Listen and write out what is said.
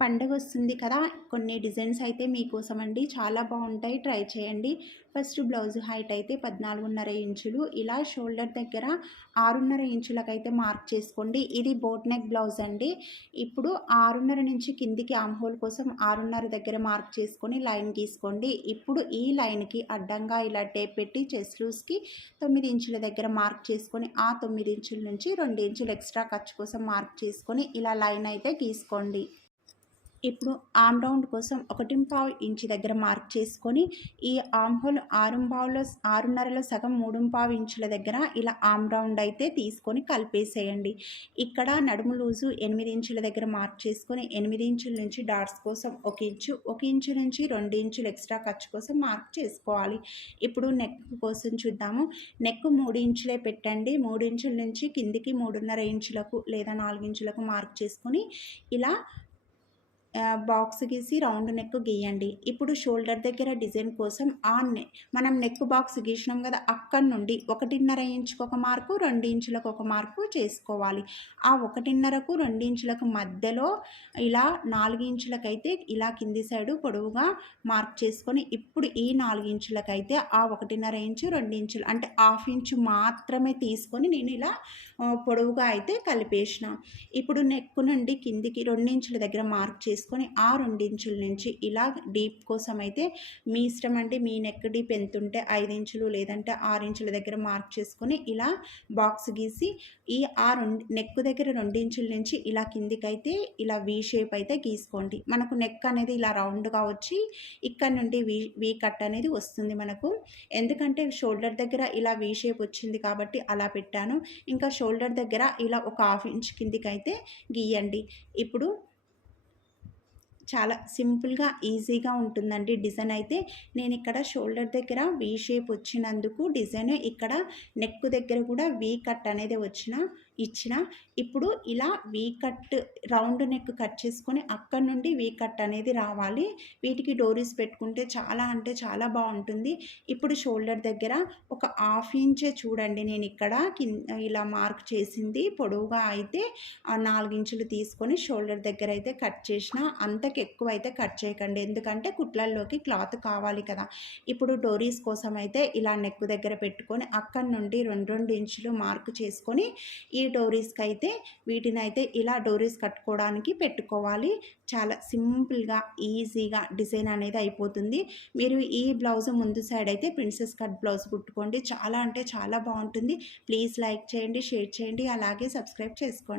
పండగ వస్తుంది కదా కొన్ని డిజైన్స్ అయితే మీకోసం అండి చాలా బాగుంటాయి. ట్రై చేయండి. ఫస్ట్ బ్లౌజ్ హైట్ అయితే పద్నాలుగున్నర ఇంచులు. ఇలా షోల్డర్ దగ్గర ఆరున్నర ఇంచులకైతే మార్క్ చేసుకోండి. ఇది బోట్ నెక్ బ్లౌజ్ అండి. ఇప్పుడు ఆరున్నర నుంచి కిందికి ఆమ్హోల్ కోసం ఆరున్నర దగ్గర మార్క్ చేసుకొని లైన్ గీసుకోండి. ఇప్పుడు ఈ లైన్కి అడ్డంగా ఇలా టేప్ పెట్టి చెస్ట్ లూస్కి తొమ్మిది ఇంచుల దగ్గర మార్క్ చేసుకొని ఆ తొమ్మిది ఇంచుల నుంచి రెండు ఇంచులు ఎక్స్ట్రా ఖర్చు కోసం మార్క్ చేసుకొని ఇలా లైన్ అయితే గీసుకోండి. ఇప్పుడు ఆమ్ రౌండ్ కోసం ఒకటి పావు ఇంచు దగ్గర మార్క్ చేసుకొని ఈ ఆమ్ హోల్ ఆరు పావులో ఆరున్నరలో సగం మూడు పావు ఇంచుల దగ్గర ఇలా ఆమ్ రౌండ్ అయితే తీసుకొని కలిపేసేయండి. ఇక్కడ నడుము లూజు ఎనిమిది ఇంచుల దగ్గర మార్క్ చేసుకొని ఎనిమిది ఇంచుల నుంచి డాట్స్ కోసం ఒక ఇంచు ఒక ఇంచు నుంచి రెండు ఇంచులు ఎక్స్ట్రా ఖర్చు కోసం మార్క్ చేసుకోవాలి. ఇప్పుడు నెక్ కోసం చూద్దాము. నెక్ మూడు ఇంచులే పెట్టండి. మూడు ఇంచుల నుంచి కిందికి మూడున్నర ఇంచులకు లేదా నాలుగు ఇంచులకు మార్క్ చేసుకొని ఇలా బాక్స్ గీసి రౌండ్ నెక్ గీయండి. ఇప్పుడు షోల్డర్ దగ్గర డిజైన్ కోసం ఆ మనం నెక్ బాక్స్ గీసినాం కదా అక్కడి నుండి ఒకటిన్నర ఇంచుకు ఒక మార్కు రెండు ఇంచులకు ఒక మార్కు చేసుకోవాలి. ఆ ఒకటిన్నరకు రెండు ఇంచులకు మధ్యలో ఇలా నాలుగు ఇంచులకైతే ఇలా కింది సైడు పొడవుగా మార్క్ చేసుకొని ఇప్పుడు ఈ నాలుగు ఇంచులకైతే ఆ ఒకటిన్నర ఇంచు రెండు ఇంచులు అంటే హాఫ్ ఇంచు మాత్రమే తీసుకొని నేను ఇలా పొడవుగా అయితే కలిపేసిన. ఇప్పుడు నెక్ నుండి కిందికి రెండు ఇంచుల దగ్గర మార్క్ చేసి తీసుకొని ఆ రెండించుల నుంచి ఇలా డీప్ కోసం అయితే మీ ఇష్టం అంటే మీ నెక్ డీప్ ఎంత ఉంటే ఐదు ఇంచులు లేదంటే ఆరు ఇంచుల దగ్గర మార్క్ చేసుకొని ఇలా బాక్స్ గీసి ఈ ఆ రెండు నెక్ దగ్గర రెండించుల నుంచి ఇలా కిందికైతే ఇలా వీ షేప్ అయితే గీసుకోండి. మనకు నెక్ అనేది ఇలా రౌండ్గా వచ్చి ఇక్కడ నుండి వీ వీ కట్ అనేది వస్తుంది మనకు. ఎందుకంటే షోల్డర్ దగ్గర ఇలా వీ షేప్ వచ్చింది కాబట్టి అలా పెట్టాను. ఇంకా షోల్డర్ దగ్గర ఇలా ఒక హాఫ్ ఇంచ్ కిందికైతే గీయండి. ఇప్పుడు చాలా సింపుల్గా ఈజీగా ఉంటుందండి డిజైన్ అయితే. నేను ఇక్కడ షోల్డర్ దగ్గర వీ షేప్ వచ్చినందుకు డిజైన్ ఇక్కడ నెక్ దగ్గర కూడా వీ కట్ అనేది వచ్చిన ఇచ్చిన. ఇప్పుడు ఇలా V cut round neck cut చేసుకొని అక్కడ నుండి వీ కట్ అనేది రావాలి. వీటికి డోరీస్ పెట్టుకుంటే చాలా అంటే చాలా బాగుంటుంది. ఇప్పుడు షోల్డర్ దగ్గర ఒక హాఫ్ ఇంచే చూడండి నేను ఇక్కడ కింద ఇలా మార్క్ చేసింది. పొడవుగా అయితే నాలుగు ఇంచులు తీసుకొని షోల్డర్ దగ్గర అయితే కట్ చేసిన. అంతకి ఎక్కువ అయితే కట్ చేయకండి. ఎందుకంటే కుట్లల్లోకి క్లాత్ కావాలి కదా. ఇప్పుడు డోరీస్ కోసం అయితే ఇలా నెక్ దగ్గర పెట్టుకొని అక్కడ నుండి రెండు రెండు ఇంచులు మార్క్ చేసుకొని ఈ డోరీస్కి అయితే వీటిని అయితే ఇలా డోరీస్ కట్టుకోవడానికి పెట్టుకోవాలి. చాలా సింపుల్గా ఈజీగా డిజైన్ అనేది అయిపోతుంది. మీరు ఈ బ్లౌజ్ ముందు సైడ్ అయితే ప్రిన్సెస్ కట్ బ్లౌజ్ కుట్టుకోండి. చాలా అంటే చాలా బాగుంటుంది. ప్లీజ్ లైక్ చేయండి షేర్ చేయండి. అలాగే సబ్స్క్రైబ్ చేసుకోండి.